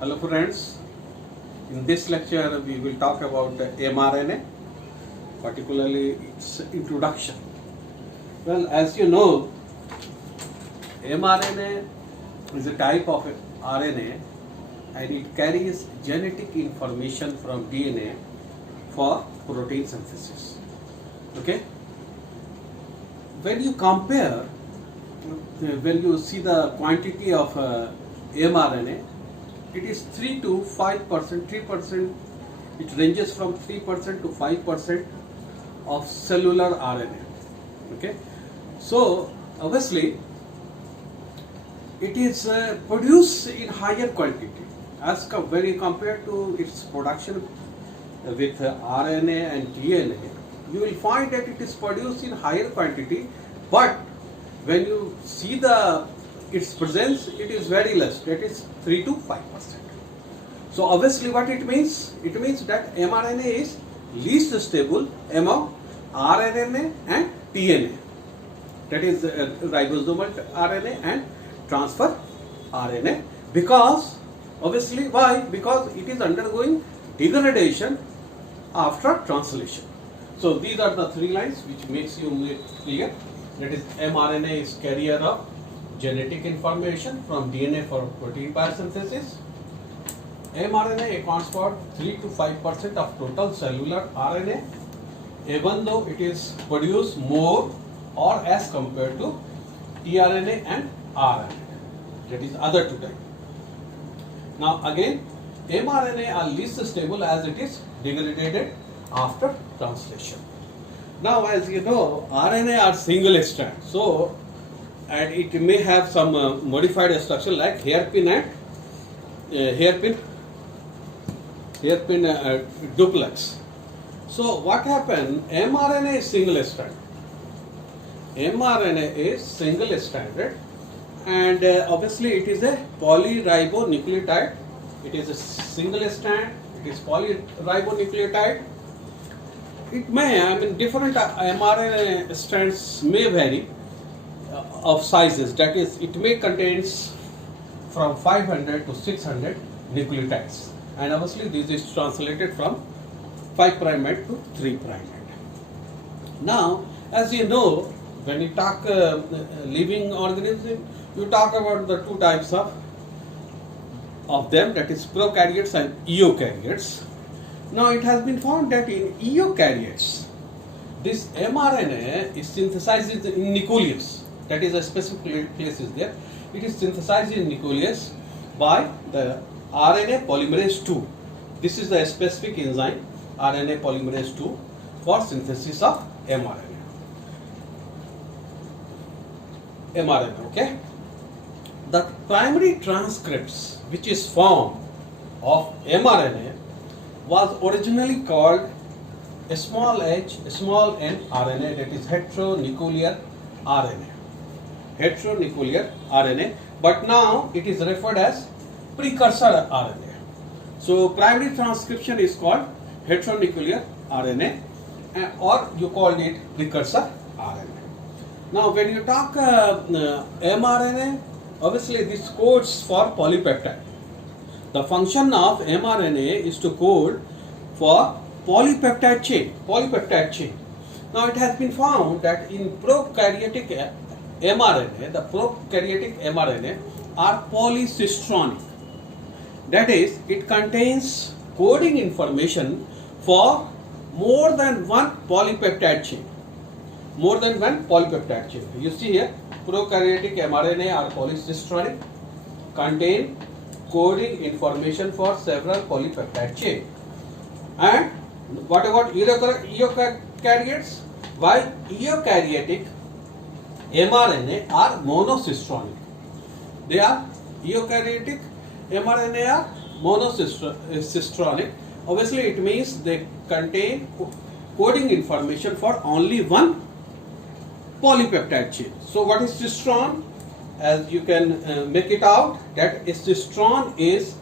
Hello friends, in this lecture we will talk about mRNA, particularly its introduction. Well, as you know, mRNA is a type of RNA and it carries genetic information from DNA for protein synthesis. Okay? When you compare, when you see the quantity of mRNA, it is 3 to 5%, 3%, it ranges from 3% to 5% of cellular RNA. Okay, so obviously it is produced in higher quantity as when you compare to its production with RNA and DNA. You will find that it is produced in higher quantity, but when you see its presence, it is very less, that is 3 to 5%. So obviously what it means? It means that mRNA is least stable among RNA and DNA, that is ribosomal RNA and transfer RNA, because obviously why? Because it is undergoing degradation after translation. So these are the three lines which makes you clear, that is mRNA is carrier of genetic information from DNA for protein biosynthesis. mRNA accounts for 3 to 5% of total cellular RNA, even though it is produced more or as compared to tRNA and RNA, that is other two types. Now again, mRNA are least stable as it is degraded after translation. Now as you know, RNA are single strand, so and it may have some modified structure like hairpin and hairpin duplex. So what happened? mRNA is single strand. mRNA is single stranded, and obviously it is a polyribonucleotide. It is a single strand. It is polyribonucleotide. It may, different mRNA strands may vary of sizes. That is, it may contains from 500 to 600 nucleotides, and obviously this is translated from 5' end to 3' end. Now, as you know, when you talk living organism, you talk about the two types of them, that is prokaryotes and eukaryotes. Now it has been found that in eukaryotes, this mRNA is synthesized in nucleus, that is a specific place is there. It is synthesized in nucleus by the RNA polymerase II. This is the specific enzyme, RNA polymerase II, for synthesis of mRNA. Okay? The primary transcripts which is formed of mRNA was originally called small h, small n RNA, that is heteronuclear RNA. Heteronuclear RNA, but now it is referred as precursor RNA. So primary transcription is called heteronuclear RNA, or you call it precursor RNA. Now when you talk mRNA, obviously this codes for polypeptide. The function of mRNA is to code for polypeptide chain. Now it has been found that in prokaryotic mRNA, the prokaryotic mRNA are polycistronic. That is, it contains coding information for more than one polypeptide chain. You see here, prokaryotic mRNA are polycistronic, contain coding information for several polypeptide chain. And what about eukaryotes? While eukaryotic mRNA are monocistronic. Eukaryotic mRNA are monocistronic. Obviously it means they contain coding information for only one polypeptide chain. So what is cistron? As you can make it out, that cistron is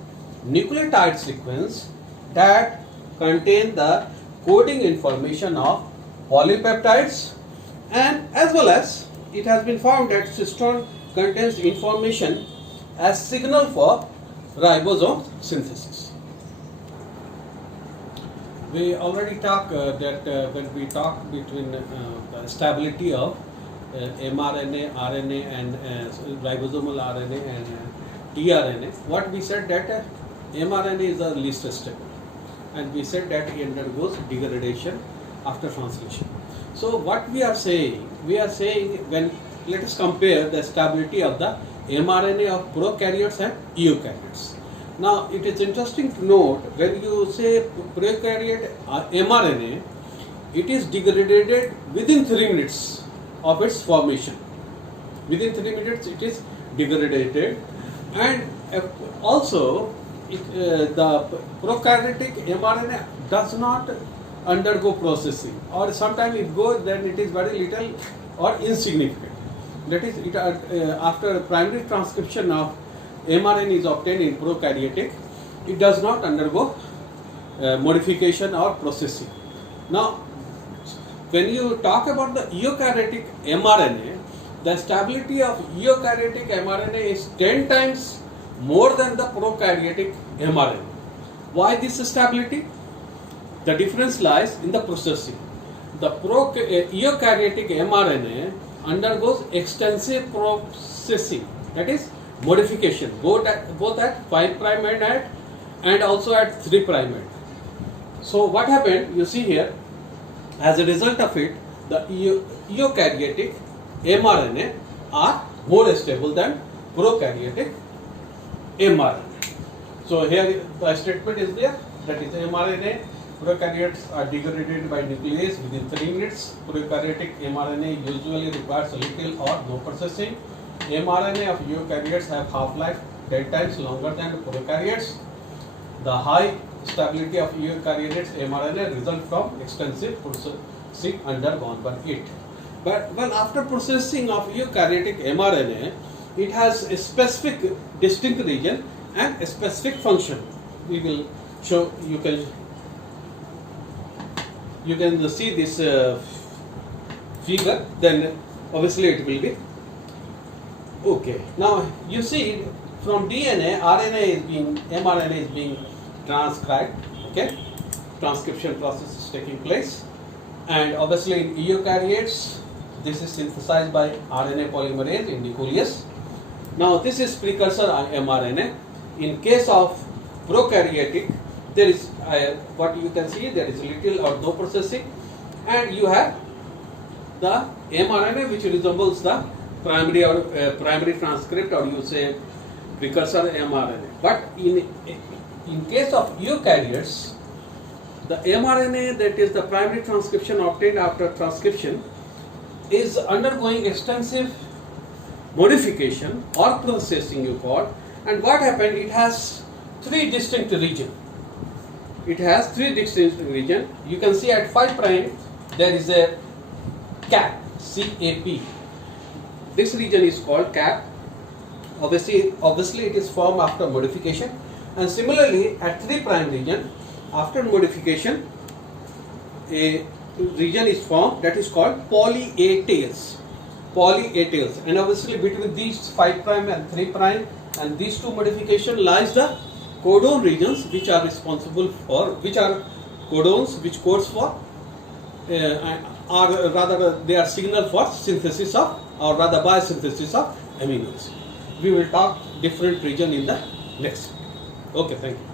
nucleotide sequence that contain the coding information of polypeptides, and as well as it has been found that cistron contains information as signal for ribosome synthesis. We already talked that when we talk between the stability of mRNA, RNA and ribosomal RNA and tRNA, what we said that mRNA is the least stable, and we said that it undergoes degradation after translation. So what we are saying when let us compare the stability of the mRNA of prokaryotes and eukaryotes. Now it is interesting to note when you say prokaryote mRNA, it is degraded within 3 minutes of its formation. Within 3 minutes it is degraded, and also the prokaryotic mRNA does not undergo processing, or sometimes it goes, then it is very little or insignificant. That is, it after primary transcription of mRNA is obtained in prokaryotic, it does not undergo modification or processing. Now, when you talk about the eukaryotic mRNA, the stability of eukaryotic mRNA is 10 times more than the prokaryotic mRNA. Why this stability? The difference lies in the processing. The eukaryotic mRNA undergoes extensive processing, that is modification, both at 5' end and also at 3' end. So what happened, you see here, as a result of it, the eukaryotic mRNA are more stable than prokaryotic mRNA. So here the statement is there, that is mRNA, prokaryotes are degraded by nuclease within 3 minutes. Prokaryotic mRNA usually requires little or no processing. mRNA of eukaryotes have half-life 10 times longer than prokaryotes. The high stability of eukaryotes mRNA results from extensive processing undergone by it. But well, after processing of eukaryotic mRNA, it has a specific distinct region and a specific function. We will show, you can see this figure, then obviously it will be okay. Now you see from DNA, mRNA is being transcribed, okay, transcription process is taking place, and obviously in eukaryotes this is synthesized by RNA polymerase in nucleus. Now this is precursor mRNA. In case of prokaryotic, there is what you can see, there is little or no processing, and you have the mRNA which resembles the primary transcript, or you say precursor mRNA. But in case of eukaryotes, the mRNA, that is the primary transcription obtained after transcription, is undergoing extensive modification or processing, you call. And what happened? It has 3 distinct regions. You can see at 5' there is a cap, CAP. This region is called cap. Obviously it is formed after modification. And similarly at 3' region, after modification, a region is formed that is called poly A tails. And obviously between these 5' and 3' and these two modification lies the codon regions, which are responsible for, which are codons which codes for, or rather they are signal for synthesis of, or rather biosynthesis of amino acids. We will talk different region in the next. Okay, thank you.